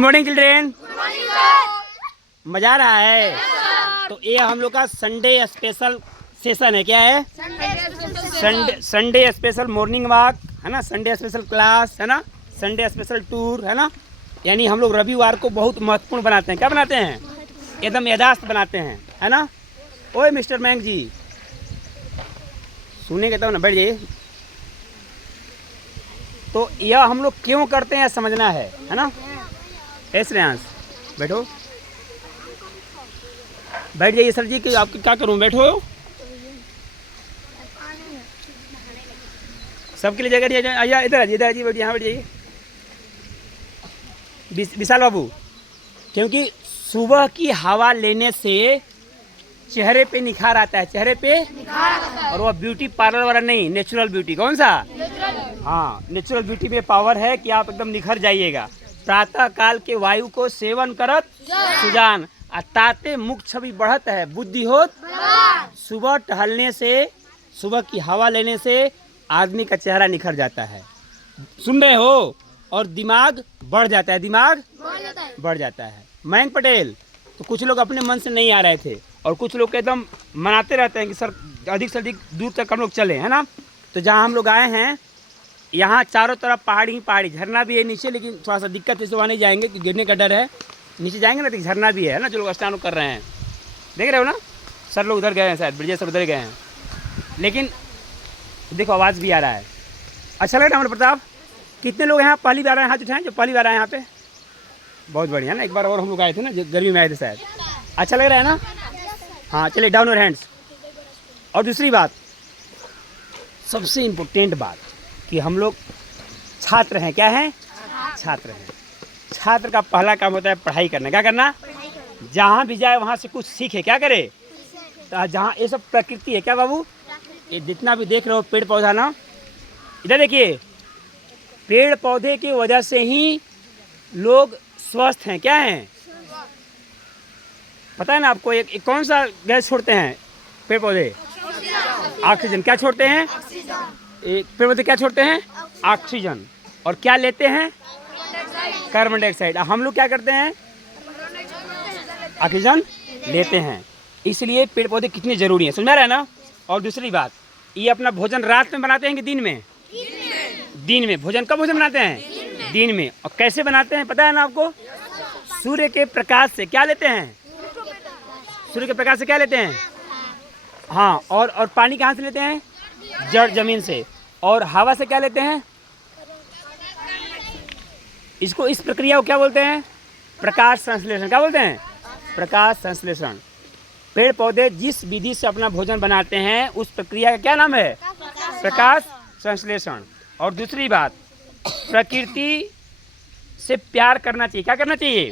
Morning children, मजा आ रहा है। तो ये हम लोग का संडे स्पेशल सेशन है। क्या है? संडे स्पेशल मॉर्निंग वॉक है ना, संडे स्पेशल क्लास है ना, संडे स्पेशल टूर है ना। यानी हम लोग रविवार को बहुत महत्वपूर्ण बनाते हैं। क्या बनाते हैं? एकदम याददाश्त बनाते हैं, है ना। ओए मिस्टर मैंग जी, सुने कहता हूँ ना, बैठ जाइए। तो यह हम लोग क्यों करते हैं समझना है ना। श्रेयांश बैठो, बैठ जाइए। सर जी कि आपकी क्या करूं, बैठो। सबके लिए जगह दिया। आइए इधर आइए, इधर बैठ, यहाँ बैठ जाइए। विशाल बाबू, क्योंकि सुबह की हवा लेने से चेहरे पे निखार आता है, चेहरे पे और वह ब्यूटी पार्लर वाला नहीं, नेचुरल ब्यूटी। कौन सा? हाँ, नेचुरल ब्यूटी में पावर है कि आप एकदम निखर जाइएगा। प्रातः काल के वायु को सेवन करत सुजान, ताते मुख छवि बढ़त है, बुद्धि होत। सुबह टहलने से, सुबह की हवा लेने से आदमी का चेहरा निखर जाता है। सुन रहे हो? और दिमाग बढ़ जाता है, दिमाग बढ़ जाता है। मयंक पटेल, तो कुछ लोग अपने मन से नहीं आ रहे थे और कुछ लोग एकदम मनाते रहते हैं कि सर अधिक से अधिक दूर तक हम लोग चले, है ना। तो जहाँ हम लोग आए हैं, यहाँ चारों तरफ पहाड़ी ही पहाड़ी, झरना भी है नीचे, लेकिन थोड़ा सा दिक्कत है, वहाँ नहीं जाएंगे कि गिरने का डर है। नीचे जाएंगे ना तो झरना भी है ना, जो लोग स्नान कर रहे हैं, देख रहे हो ना। सर लोग उधर गए हैं, शायद ब्रिजेश सर उधर गए हैं, लेकिन देखो आवाज़ भी आ रहा है। अच्छा लग रहा है। अमर प्रताप, कितने लोग यहाँ पहली बार आए? हाथ उठाएं जो पहली बार आए यहाँ पे। बहुत बढ़िया ना। एक बार और हम लोग आए थे ना, गर्मी में आए थे शायद। अच्छा लग रहा है ना। हाँ चलिए, डाउन योर हैंड्स। और दूसरी बात, सबसे इम्पोर्टेंट बात कि हम लोग छात्र हैं। क्या हैं? छात्र हैं। छात्र का पहला काम होता है पढ़ाई करना। क्या करना? जहाँ भी जाए वहाँ से कुछ सीखे। क्या करे? तो जहाँ ये सब प्रकृति है। क्या बाबू? ये जितना भी देख रहे हो पेड़ पौधा ना, इधर देखिए, पेड़ पौधे की वजह से ही लोग स्वस्थ हैं। क्या हैं? पता है ना आपको, एक कौन सा गैस छोड़ते हैं पेड़ पौधे? ऑक्सीजन। क्या छोड़ते हैं? पेड़ पौधे क्या छोड़ते हैं? ऑक्सीजन। और क्या लेते हैं? Carbon dioxide. हम लोग क्या करते हैं? ऑक्सीजन लेते हैं। इसलिए पेड़ पौधे कितने जरूरी हैं, समझ रहा है ना। और दूसरी बात, ये अपना भोजन रात में बनाते हैं कि दिन में? दिन में। भोजन कब भोजन बनाते हैं? दिन में। और कैसे बनाते हैं पता है ना आपको? सूर्य के प्रकाश से। क्या लेते हैं? सूर्य के प्रकाश से क्या लेते हैं? हाँ। और पानी कहाँ से लेते हैं? जड़ जमीन से। और हवा से क्या लेते हैं? इसको, इस प्रक्रिया को क्या बोलते हैं? प्रकाश संश्लेषण। क्या बोलते हैं? प्रकाश संश्लेषण। पेड़ पौधे जिस विधि से अपना भोजन बनाते हैं उस प्रक्रिया का क्या नाम है? प्रकाश संश्लेषण। और दूसरी बात, प्रकृति से प्यार करना चाहिए। क्या करना चाहिए?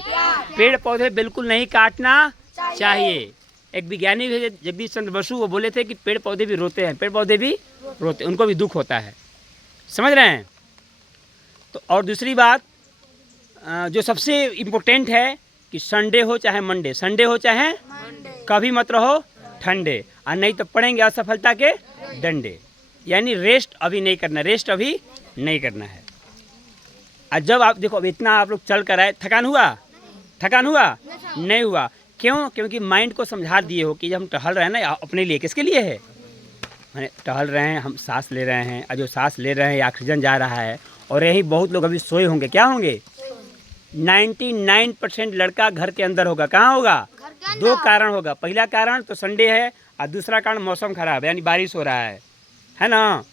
पेड़ पौधे बिल्कुल नहीं काटना चाहिए। एक विज्ञानी थे जगदीश चंद्र बसु, वो बोले थे कि पेड़ पौधे भी रोते हैं, पेड़ पौधे भी रोते, उनको भी दुख होता है। समझ रहे हैं? तो और दूसरी बात जो सबसे इम्पोर्टेंट है कि संडे हो चाहे मंडे, संडे हो चाहे कभी मत रहो ठंडे, और नहीं तो पड़ेंगे असफलता के डंडे। यानी रेस्ट अभी नहीं करना, रेस्ट अभी नहीं करना है। और जब आप देखो, अब इतना आप लोग चल कर आए, थकान हुआ? थकान हुआ? नहीं हुआ। क्यों? क्योंकि माइंड को समझा दिए हो कि जब हम टहल रहे हैं ना अपने लिए, किसके लिए है? मैंने टहल रहे हैं, हम सांस ले रहे हैं, और जो सांस ले रहे हैं ऑक्सीजन जा रहा है। और यही बहुत लोग अभी सोए होंगे। क्या होंगे? 99% लड़का घर के अंदर होगा। कहाँ होगा? दो कारण होगा। पहला कारण तो संडे है, और दूसरा कारण मौसम खराब है, यानी बारिश हो रहा है ना।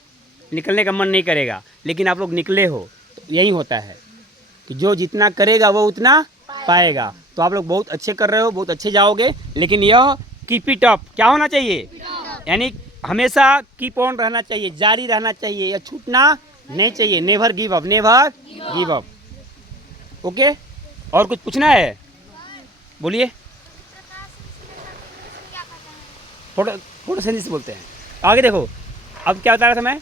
निकलने का मन नहीं करेगा, लेकिन आप लोग निकले हो, तो यही होता है कि जो जितना करेगा वो उतना पाएगा। तो आप लोग बहुत अच्छे कर रहे हो, बहुत अच्छे जाओगे, लेकिन यह कीप इट अप। क्या होना चाहिए? यानी हमेशा कीप ऑन रहना चाहिए, जारी रहना चाहिए, या छूटना नहीं चाहिए। Never give up, never give up. Okay. और कुछ पूछना है? बोलिए। फोटोसिंथेसिस बोलते हैं। आगे देखो, अब क्या बता रहा था मैं?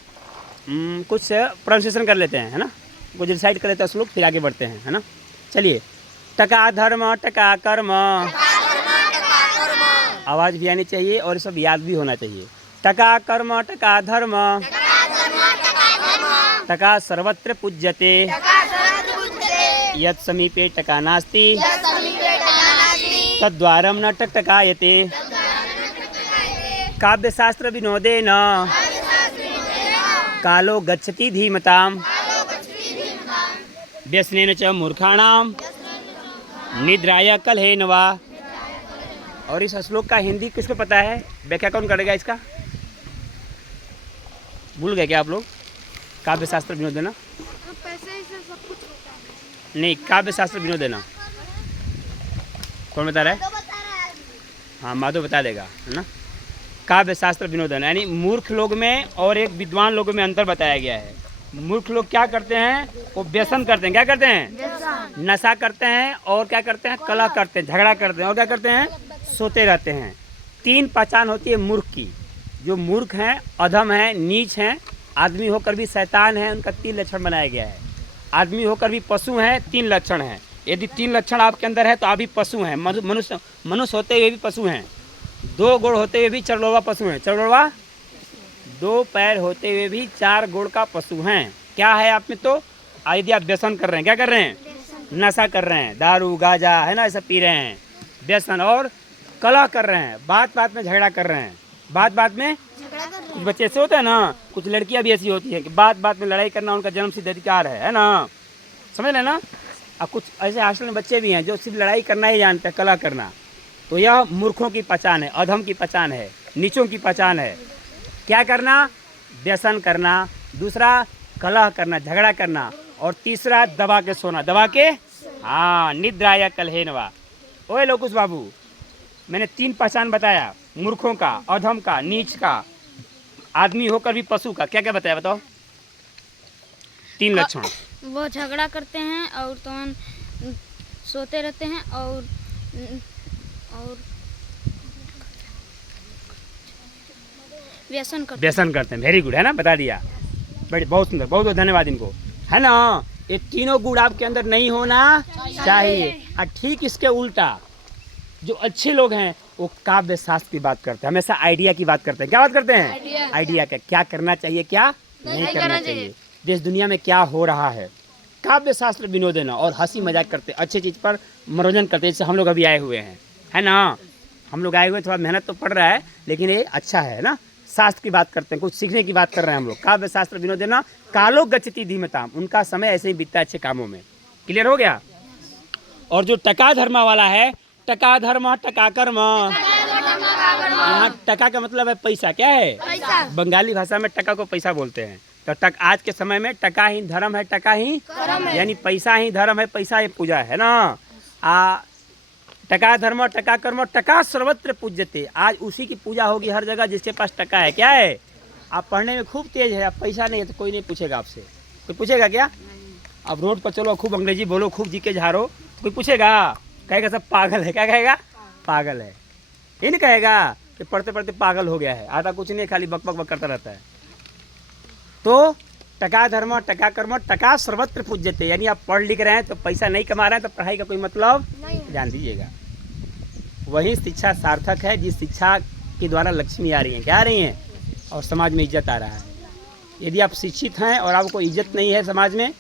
कुछ प्रोनाउंसिएशन कर लेते हैं, है ना, कुछ डिसाइड कर लेते हैं श्लोक, फिर आगे बढ़ते हैं, है ना। चलिए। टका धर्म टका कर्म, आवाज़ भी आनी चाहिए और सब याद भी होना चाहिए। टका कर्म टका धर्म, टका सर्वत्र पूज्यते, यत् समीपे टका नास्ति तद्वारं न टकटकायते। काव्यशास्त्र विनोदेन कालो गच्छति धीमताम् व्यसनेन च मूर्खाणां निद्राय कलहेन वा। और इस श्लोक का हिंदी किसको पता है? व्याख्या कौन करेगा इसका? भूल गए क्या आप लोग? काव्य शास्त्र विनोद देना नहीं, काव्य शास्त्र विनोद देना कौन बता रहा है? हाँ, माधव बता देगा, है ना। काव्य शास्त्र विनोदन यानी मूर्ख लोग में और एक विद्वान लोगों में अंतर बताया गया है। मूर्ख लोग क्या करते हैं? वो व्यसन करते हैं। क्या करते हैं? नशा करते हैं। और क्या करते हैं? कलह करते हैं, झगड़ा करते हैं। और क्या करते हैं? सोते रहते हैं। 3 पहचान होती है मूर्ख की। जो मूर्ख हैं, अधम हैं, नीच हैं, आदमी होकर भी शैतान है, उनका 3 लक्षण बनाया गया है। आदमी होकर भी पशु हैं, 3 लक्षण हैं। यदि 3 लक्षण आपके अंदर है तो आप भी पशु हैं। मनुष्य होते हुए भी पशु हैं। 2 गुण होते हुए भी चरलोड़वा पशु हैं। चरलोड़वा 2 पैर होते हुए भी 4 गुण का पशु हैं। क्या है आप में? तो यदि आप व्यसन कर रहे हैं, क्या कर रहे हैं? नशा कर रहे हैं, दारू गांजा है ना, ऐसा पी रहे हैं, व्यसन। और कलह कर रहे हैं, बात बात में झगड़ा कर रहे हैं, बात बात में। कुछ बच्चे ऐसे होते हैं ना, कुछ लड़कियां भी ऐसी होती है कि बात बात में लड़ाई करना उनका जन्मसिद्ध अधिकार है ना, समझ लेना। और कुछ ऐसे हॉस्टल में बच्चे भी हैं जो सिर्फ लड़ाई करना ही जानते हैं, कलह करना। तो यह मूर्खों की पहचान है, अधम की पहचान है, नीचों की पहचान है। क्या करना? व्यसन करना। दूसरा कलह करना, झगड़ा करना। और तीसरा दबा के सोना। दबा के, हाँ, निद्रा या कलहेन वा। ओए लोकुश बाबू, मैंने 3 पहचान बताया, मूर्खों का, अधम का, नीच का, आदमी होकर भी पशु का। क्या क्या बताया बताओ? 3 लक्षण। वो झगड़ा करते हैं और तो सोते रहते हैं और व्यसन करते हैं। वेरी गुड, है ना, बता दिया। बड़ी बहुत सुंदर, बहुत बहुत धन्यवाद इनको, है ना। ये तीनों गुण आपके अंदर नहीं होना चाहिए। और ठीक इसके उल्टा जो अच्छे लोग हैं वो काव्य शास्त्र की बात करते हैं, हमेशा आइडिया की बात करते हैं। क्या बात करते हैं? आइडिया का, क्या करना चाहिए, क्या नहीं करना चाहिए, देश दुनिया में क्या हो रहा है। काव्य शास्त्र विनोदन, और हंसी मजाक करते, अच्छी चीज़ पर मनोरंजन करते। जैसे हम लोग अभी आए हुए हैं, है ना, हम लोग आए हुए, थोड़ा मेहनत तो पड़ रहा है लेकिन ये अच्छा है ना। शास्त्र की बात करते हैं, कुछ सीखने की बात कर रहे हैं हम लोग। काव्य शास्त्र विनोदन कालो गच्छति धीमताम, उनका समय ऐसे ही बीतता है अच्छे कामों में। क्लियर हो गया? और जो टका धर्मा वाला है, टका धर्म टका कर्म, यहाँ टका का मतलब है पैसा। क्या है? बंगाली भाषा में टका को पैसा बोलते हैं। तो आज के समय में टका ही धर्म है, टका ही यानी पैसा ही धर्म है, पैसा ही पूजा है ना। टका धर्म टका कर्म टका सर्वत्र पूज्यते। आज उसी की पूजा होगी हर जगह जिसके पास टका है। क्या है? आप पढ़ने में खूब तेज है, आप पैसा नहीं है तो कोई नहीं पूछेगा आपसे। कोई पूछेगा क्या? आप रोड पर चलो, खूब अंग्रेजी बोलो, खूब जीके झाड़ो, कोई पूछेगा? कहेगा सब पागल है। क्या कहेगा? पागल है। ये नहीं कहेगा कि पढ़ते पढ़ते पागल हो गया है, आता कुछ नहीं, खाली बक बक बक करता रहता है। तो टका धर्म टका कर्म टका सर्वत्र पूज्यते, यानी आप पढ़ लिख रहे हैं तो पैसा नहीं कमा रहे हैं तो पढ़ाई का कोई मतलब नहीं। ध्यान दीजिएगा, वही शिक्षा सार्थक है जिस शिक्षा के द्वारा लक्ष्मी आ रही है। क्या आ रही है? और समाज में इज्जत आ रहा है। यदि आप शिक्षित हैं और आपको इज्जत नहीं है समाज में,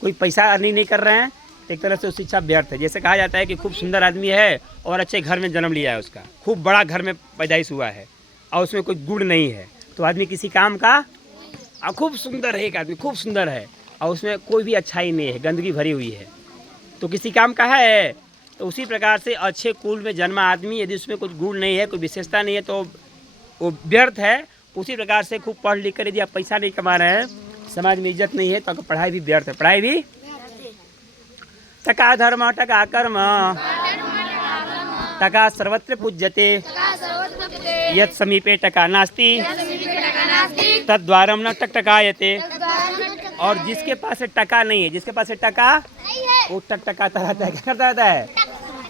कोई पैसा अर्निंग नहीं कर रहे हैं, तो एक तरह से वो शिक्षा व्यर्थ है। जैसे कहा जाता है कि खूब सुंदर आदमी है और अच्छे घर में जन्म लिया है, उसका खूब बड़ा घर में पैदाइश हुआ है और उसमें कोई गुण नहीं है, तो आदमी किसी काम का। खूब सुंदर है एक आदमी, खूब सुंदर है और उसमें कोई भी अच्छाई नहीं है, गंदगी भरी हुई है, तो किसी काम का है। तो उसी प्रकार से अच्छे कुल में जन्मा आदमी यदि उसमें कुछ गुण नहीं है, कोई विशेषता नहीं है, तो वो व्यर्थ है। उसी प्रकार से खूब पढ़ लिख कर यदि आप पैसा नहीं कमा रहे हैं, समाज में इज्जत नहीं है, तो आपकी पढ़ाई भी व्यर्थ है। पढ़ाई भी टका धर्म टका कर्म टका सर्वत्र पूज्यते यत् समीपे टका नास्ति तद्वारम न टकटकायते। और जिसके पास टका नहीं है, जिसके पास टका, वो टकटकाता रहता है। क्या करता रहता है?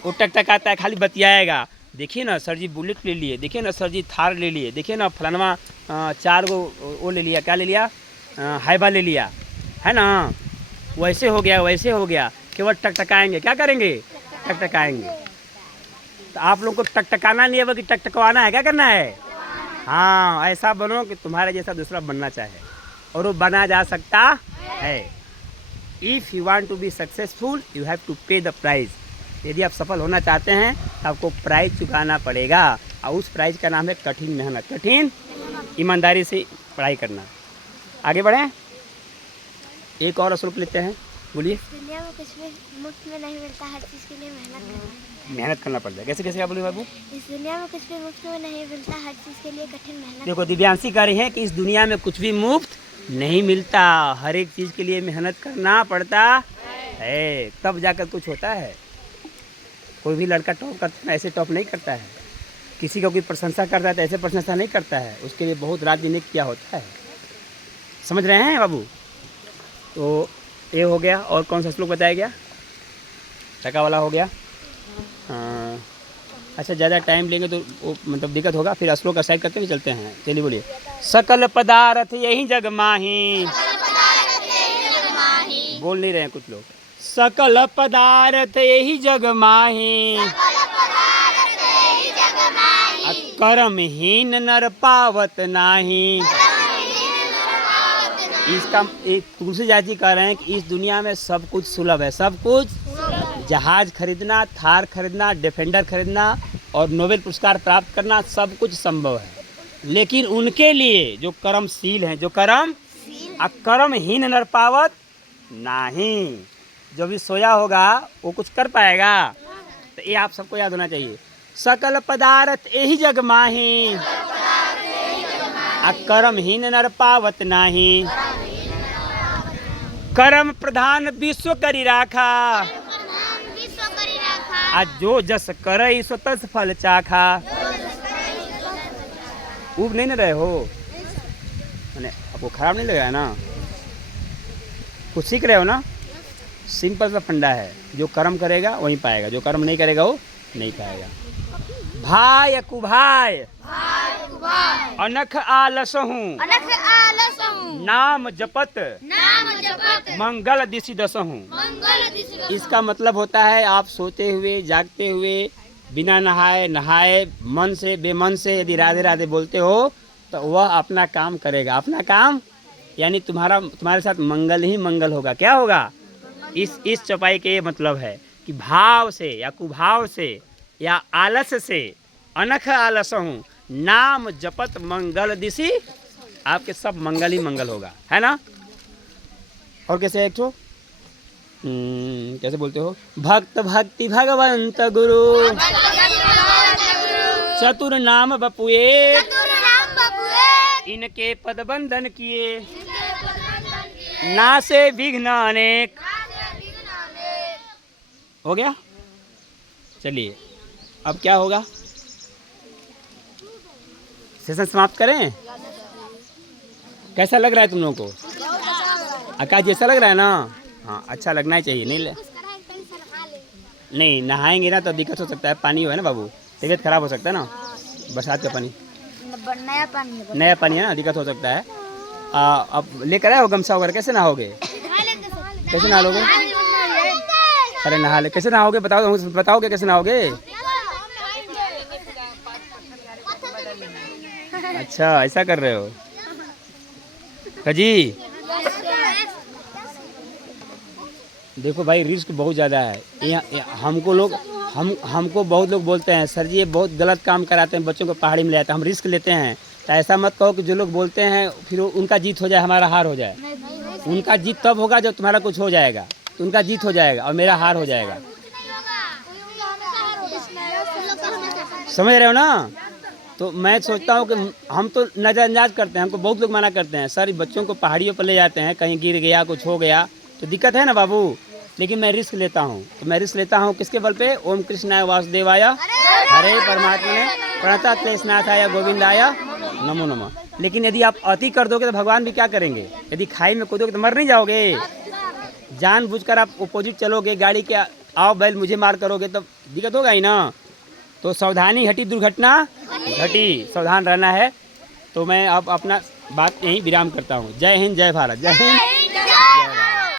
वो टकटकाता है, खाली बतियाएगा। देखिए ना सर जी बुलेट ले लिए, देखिए ना सर जी थार ले लिए, देखिए ना फलानवा 4 गो वो ले लिया, क्या ले लिया, हाइबा ले लिया, है ना, वैसे हो गया वैसे हो गया। केवल टकटकाएंगे। क्या करेंगे? टकटकाएंगे। तो आप लोग को टकटकाना नहीं है, बल्कि टकटकवाना है। क्या करना है? हाँ, ऐसा बनो कि तुम्हारे जैसा दूसरा बनना चाहे, और वो बना जा सकता है। If you want to be successful you have to pay the price. यदि आप सफल होना चाहते हैं तो आपको प्राइज चुकाना पड़ेगा, और उस प्राइज का नाम है कठिन मेहनत, कठिन ईमानदारी से पढ़ाई करना। आगे बढ़ें, एक और श्लोक लेते हैं, बोलिए। दुनिया में कुछ भी मुफ्त में नहीं मिलता, हर चीज़ के लिए मेहनत करना पड़ता है। कैसे कैसे क्या बोलिए बाबू? इस दुनिया में कुछ भी मुफ्त में नहीं मिलता, हर चीज़ के लिए कठिन मेहनत। देखो दिव्यांशी कह रही है कि इस दुनिया में कुछ भी मुफ्त नहीं मिलता, हर एक चीज़ के लिए मेहनत करना पड़ता है, तब जाकर कुछ होता है। कोई भी लड़का टॉप करता है ऐसे टॉप नहीं करता है, किसी का कोई प्रशंसा करता है तो ऐसे प्रशंसा नहीं करता है, उसके लिए बहुत रात दिन किया होता है। समझ रहे हैं बाबू? तो ये हो गया, और कौन सा श्लोक बताया गया? टका वाला हो गया। हाँ अच्छा, ज़्यादा टाइम लेंगे तो वो मतलब दिक्कत होगा, फिर श्लोक का साइड करते हुए चलते हैं। चलिए बोलिए। सकल पदार्थ यही जग माही, बोल नहीं रहे हैं कुछ लोग। सकल पदार्थ यही जग माही, कर्महीन नर पावत नाही। इसका एक तुलसीदास जी कह रहे हैं कि इस दुनिया में सब कुछ सुलभ है, सब कुछ। जहाज खरीदना, थार खरीदना, डिफेंडर खरीदना और नोबेल पुरस्कार प्राप्त करना सब कुछ संभव है, लेकिन उनके लिए जो कर्मशील हैं, जो कर्महीन नर पावत नहीं। जो भी सोया होगा वो कुछ कर पाएगा? तो ये आप सबको याद होना चाहिए। सकल पदार्थ यही जग माही, कर्महीन नर पावत नाही। कर्म प्रधान विश्व करी राखा, आज जो जस करई सो तस फल चाखा। उब नहीं न रहे हो, मैंने आपको खराब नहीं लग रहा है ना? कुछ सीख रहे हो ना? सिंपल सा फंडा है, जो कर्म करेगा वही पाएगा, जो कर्म नहीं करेगा वो नहीं पाएगा। भाई कुभाई अनख आलसहूँ, नाम जपत मंगल दिशि दसहूँ। इसका मतलब होता है आप सोते हुए जागते हुए बिना नहाए मन से बेमन से यदि राधे राधे बोलते हो तो वह अपना काम करेगा। अपना काम यानी तुम्हारे साथ मंगल ही मंगल होगा। क्या होगा? इस चौपाई के ये मतलब है कि भाव से या कुभाव से या आलस से, अनख आलस हूँ नाम जपत मंगल दिशि, आपके सब मंगल ही मंगल होगा, है ना? और कैसे एक तो कैसे बोलते हो? भक्त भक्ति भगवंत गुरु, चतुर नाम बपुए, इनके पद बंधन किए, नासे विघ्न अनेक। हो गया? चलिए अब क्या होगा? सेशन समाप्त करें? कैसा लग रहा है तुम लोगों को? आकाश जैसा लग रहा है ना? हाँ अच्छा लगना ही चाहिए। नहीं नहाएंगे ना तो दिक्कत हो सकता है, पानी हो है ना बाबू, तबीयत खराब हो सकता है ना, बरसात का पानी, नया पानी है ना, दिक्कत हो सकता है। अब लेकर आए हो गमछा वगैरह? कैसे नहाओगे? कैसे नहा लोगे? अरे नहा ले, कैसे नहाओगे? बताओगे कैसे नहाओगे? अच्छा ऐसा कर रहे हो जी? देखो भाई रिस्क बहुत ज़्यादा है। हमको बहुत लोग बोलते हैं सर जी ये बहुत गलत काम कराते हैं, बच्चों को पहाड़ी में ले जाते हैं, हम रिस्क लेते हैं। तो ऐसा मत कहो कि जो लोग बोलते हैं फिर उनका जीत हो जाए हमारा हार हो जाए। उनका जीत तब होगा जब तुम्हारा कुछ हो जाएगा, तो उनका जीत हो जाएगा और मेरा हार हो जाएगा। समझ रहे हो ना? तो मैं सोचता हूँ कि हम तो नज़रअंदाज करते हैं, हमको बहुत लोग मना करते हैं सर बच्चों को पहाड़ियों पर ले जाते हैं, कहीं गिर गया कुछ हो गया तो दिक्कत है ना बाबू। लेकिन मैं रिस्क लेता हूँ, तो मैं रिस्क लेता हूँ किसके बल पे? ओम कृष्णाय वासुदेवाय हरे परमात्मा ने प्रणता क्लेशनाथाय गोविंदाय नमो नमः। लेकिन यदि आप अति कर दोगे तो भगवान भी क्या करेंगे? यदि खाई में कूदोगे तो मर नहीं जाओगे? जानबूझकर आप अपोजिट चलोगे, गाड़ी के आओ बैल मुझे मार करोगे तो दिक्कत होगा ही ना। तो सावधानी हटी दुर्घटना घटी, सावधान रहना है। तो मैं अब अपना बात यहीं विराम करता हूँ। जय हिंद, जय भारत, जय हिंद।